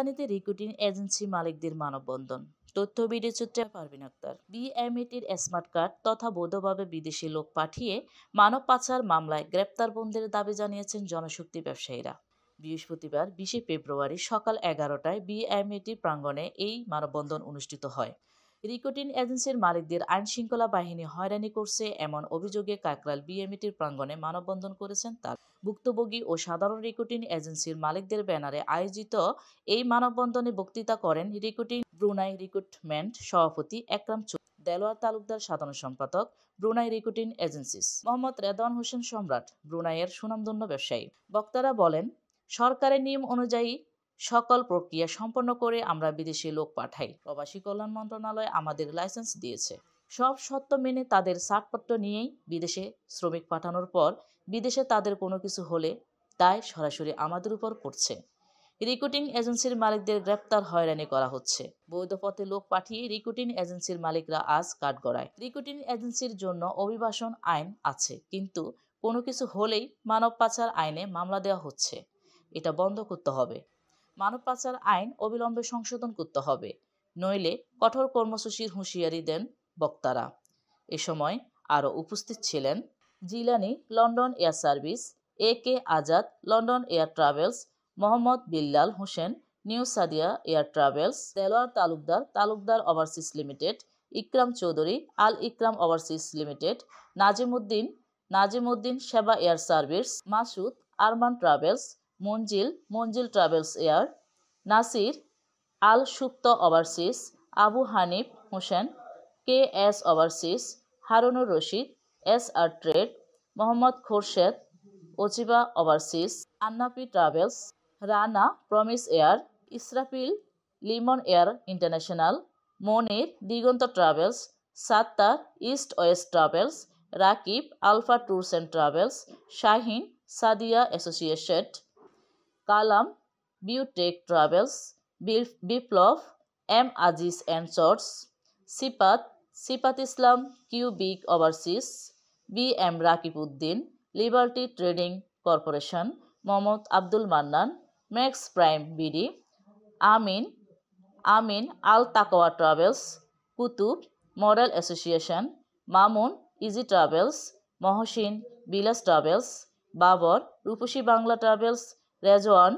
রাজধানীতে recruiting agency মালিকদের মানববন্ধন। তথ্য ভিডিও চিত্রে পারভিন আক্তার। বিএমইটির স্মার্ট কার্ড তথা বৈধভাবে বিদেশি লোক পাঠিয়ে মানব পাচার মামলায় গ্রেপ্তার বন্ধের দাবি জানিয়েছেন জনশক্তি ব্যবসায়ীরা। বৃহস্পতিবার 20 ফেব্রুয়ারি সকাল 11টায় বিএমইটি প্রাঙ্গণে এই মানববন্ধন অনুষ্ঠিত হয়। রিক্রুটিং এজেন্সির মালিকদের আইনশৃঙ্খলা বাহিনী হয়রানি করছে এমন অভিযোগে কাকরাইল বিএমইটির প্রাঙ্গণে মানববন্ধন করেছেন তার ভুক্তভোগী ও সাধারণ রিক্রুটিং এজেন্সির মালিকদের ব্যানারে আয়োজিত এই মানববন্ধনে বক্তৃতা করেন রিক্রুটিং ব্রুনাই রিক্রুটমেন্ট সভাপতি একরাম দেলোয়ার তালুকদার, সাধারণ সম্পাদক Brunei recruiting agencies Mohammad Redwan Hossain সম্রাট, ব্রুনাইয়ের সুনামধন্য ব্যবসায়ী। বক্তারা বলেন, সরকারের নিয়ম অনুযায়ী সকল প্রক্রিয়া সম্পন্ন করে আমরা বিদেশি লোক পাঠাই। প্রবাসী কল্যাণ মন্ত্রণালয় আমাদের লাইসেন্স দিয়েছে। সব শর্ত মেনে তাদের ছাড়পত্র নিয়েই বিদেশে শ্রমিক পাঠানোর পর বিদেশে তাদের কোনো কিছু হলে দায় সরাসরি আমাদের উপর পড়ছে। রিক্রুটিং এজেন্সির মালিকদের গ্রেপ্তার, হয়রানি করা হচ্ছে। বৈধ পথে লোক পাঠিয়ে রিক্রুটিং এজেন্সির মালিকরা আজ কাঠগড়ায়। রিক্রুটিং এজেন্সির জন্য অভিবাসন আইন আছে, কিন্তু কোনো কিছু হলেই মানব পাচার আইনে মামলা দেওয়া হচ্ছে। এটা বন্ধ করতে হবে। মানব পাচার আইন অবিলম্বে সংশোধন করতে হবে, নইলে কঠোর কর্মসূচির হুঁশিয়ারি দেন বক্তারা। এ সময় আরও উপস্থিত ছিলেন Jilani, London air service, AK Azad, London air travels, Mohammad Billal Hossain, new Sadia air travels, Delowar Talukdar, Talukdar overseas limited, Ikram Chowdhury, Al Ikram overseas limited, Nazimuddin Seba air service, Masud, Arman travels, Manzil travels air, Nasir, Al Supto overseas, Abu Hanif Hossain, KS overseas, Harunur Rashid, SR trade, Mohammad Khorshed, ওচিবা ওভারসিজ, আন্নাপি travels, Rana promise air, Israfil Limon air international, Monir Diganta travels, Sattar east west travels, Rakib alpha tours and travels, Shahin Sadia associated, Kalam বিউটেক travels, Biplob Aziz and shorts, সিপাত Islam cubic overseas, BM Rakib Uddin, liberty trading corporation, Mohammad Abdul Mannan, max prime BD, Amin Al Taqwa travels, Kutub model association, Mamun easy travels, Mohsin Bilas travels, Babar Rupshi Bangla travels, Rezwan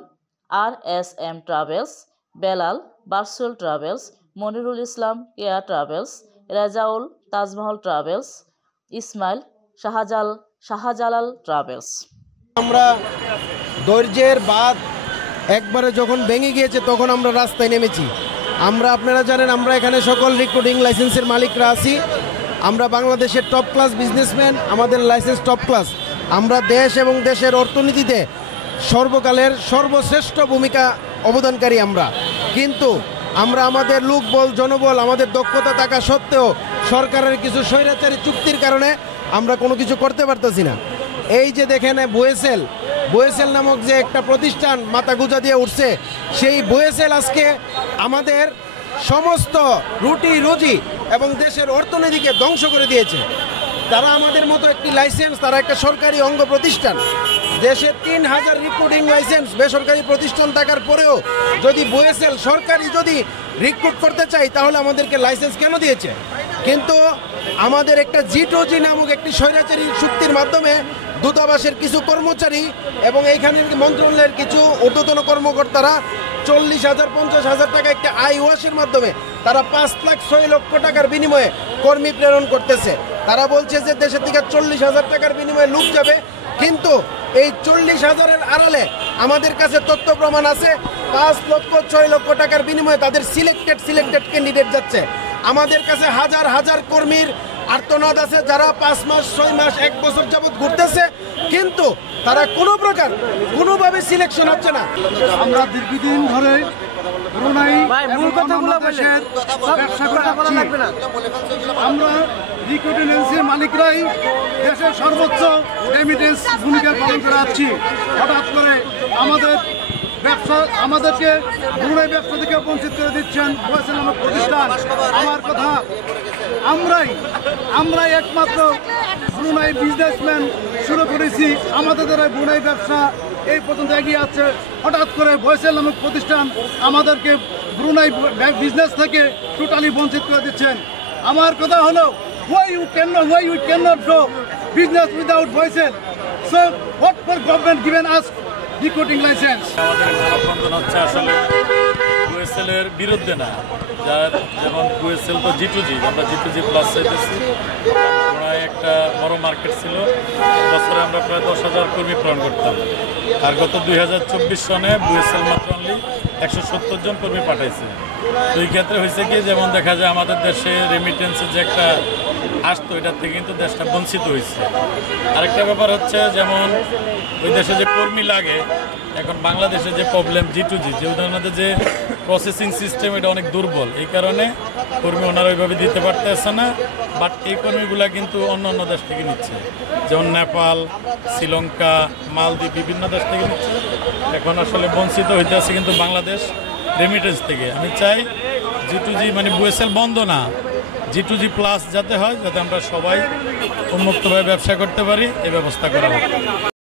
RSM travels, Belal বার্সুল travels, Monirul Islam Keya travels, Rezaul Taj Mahal travels, Ismail Shahjalal travels. আমরা ধৈর্যের বাঁধ একবারে যখন ভেঙে গিয়েছে তখন আমরা রাস্তায় নেমেছি। আপনারা জানেন, আমরা এখানে সকল রিক্রুটিং লাইসেন্সের মালিকরা আছি। আমরা বাংলাদেশের টপ ক্লাস বিজনেসম্যান, আমাদের লাইসেন্স টপ ক্লাস। আমরা দেশ এবং দেশের অর্থনীতিতে সর্বকালের সর্বশ্রেষ্ঠ ভূমিকা অবদানকারী আমরা। কিন্তু আমরা আমাদের লোকবল, জনবল, আমাদের দক্ষতা থাকা সত্ত্বেও সরকারের কিছু স্বৈরাচারী চুক্তির কারণে আমরা কোনো কিছু করতে পারতেছি না। এই যে দেখেন, বোয়েসেল নামক যে একটা প্রতিষ্ঠান মাথা গুঁজা দিয়ে উঠছে, সেই বোয়েসেল আজকে আমাদের সমস্ত রুজি এবং দেশের অর্থনীতিকে ধ্বংস করে দিয়েছে। তারা আমাদের মতো একটি লাইসেন্স, তারা একটা সরকারি অঙ্গ প্রতিষ্ঠান। দেশে 3000 রিক্রুটিং লাইসেন্স বেসরকারি প্রতিষ্ঠান থাকার পরেও যদি বোয়েসেল সরকারি যদি রিক্রুট করতে চাই, তাহলে আমাদেরকে লাইসেন্স কেন দিয়েছে? কিন্তু আমাদের একটা G2G নামক একটি স্বৈরাচারী চুক্তির মাধ্যমে দূতাবাসের কিছু কর্মচারী এবং এইখানের মন্ত্রণালয়ের কিছু ঊর্ধ্বতন কর্মকর্তারা 40,000 50,000 টাকা একটা আইওয়াসের মাধ্যমে তারা 5,06,00,000 টাকার বিনিময়ে কর্মী প্রেরণ করতেছে। তারা বলছে যে দেশের থেকে 40,000 টাকার বিনিময়ে লোক যাবে, কিন্তু এই 40,000-এর আড়ালে আমাদের কাছে তথ্য প্রমাণ আছে 5,06,00,000 টাকার বিনিময়ে তাদের সিলেক্টেড ক্যান্ডিডেট যাচ্ছে। আমাদের কাছে হাজার কর্মীর আর্তনাদ আছে, যারা 5 মাস 6 মাস 1 বছর যাবৎ ঘুরতেছে, কিন্তু তারা কোনোভাবে সিলেকশন হচ্ছে না। আমরা দীর্ঘদিন ধরে আমরা রিক্রুটিং এজেন্সির মালিকরাই দেশের সর্বোচ্চ রেমিটেন্স ভূমিকা পালন করে আসছি। হঠাৎ করে আমাদেরকে ব্রুনাই ব্যবসা থেকে বঞ্চিত করে দিচ্ছেন বোয়েসেল নামক প্রতিষ্ঠান। আমার কথা, আমরাই একমাত্র ব্রুনাই বিজনেসম্যান শুরু করেছি। আমাদের দ্বারা ব্রুনাই ব্যবসা এই পর্যন্ত এগিয়ে আছে। হঠাৎ করে ভয়েসেল নামক প্রতিষ্ঠান আমাদেরকে ব্রুনাই বিজনেস থেকে টোটালি বঞ্চিত করে দিচ্ছেন। আমার কথা হলো why we cannot do business without ভয়েসেল? So what for government given us recruiting license? আমাদের মানববন্ধন হচ্ছে আসলে কুয়েসেল এর বিরুদ্ধে না, যার যেমন কুয়েসেল তো G2G, আমরা G2G প্লাস চাইতেছি। ওনার একটা বড় মার্কেট ছিল, বছরে আমরা প্রায় 10,000 কর্মী প্রেরণ করতাম। আর গত 2024 সনে কুয়েসেল মাত্র অনলি 170 জন কর্মী পাঠাইছে। তো এই ক্ষেত্রে হয়েছে কি, যেমন দেখা যায় আমাদের দেশে রেমিটেন্সের যে একটা আসতো, এটার থেকে কিন্তু দেশটা বঞ্চিত হয়েছে। আরেকটা ব্যাপার হচ্ছে, যেমন ওই দেশে যে কর্মী লাগে, এখন বাংলাদেশে যে প্রবলেম G2G, যে উদাহরণে যে প্রসেসিং সিস্টেম এটা অনেক দুর্বল, এই কারণে কর্মী ওনারা ওইভাবে দিতে পারতেছে না। বাট এই কর্মীগুলা কিন্তু অন্য অন্য দেশ থেকে নিচ্ছে, যেমন নেপাল, শ্রীলঙ্কা, মালদ্বীপ, বিভিন্ন দেশ থেকে নিচ্ছে। এখন আসলে বঞ্চিত হইতে আছে কিন্তু বাংলাদেশ রেমিটেন্স থেকে। আমি চাই G2G মানে বুয়েসেল বন্ধ না, G2G প্লাস যাতে হয়, যাতে আমরা সবাই উন্মুক্তভাবে ব্যবসা করতে পারি, এই ব্যবস্থা করা হয়।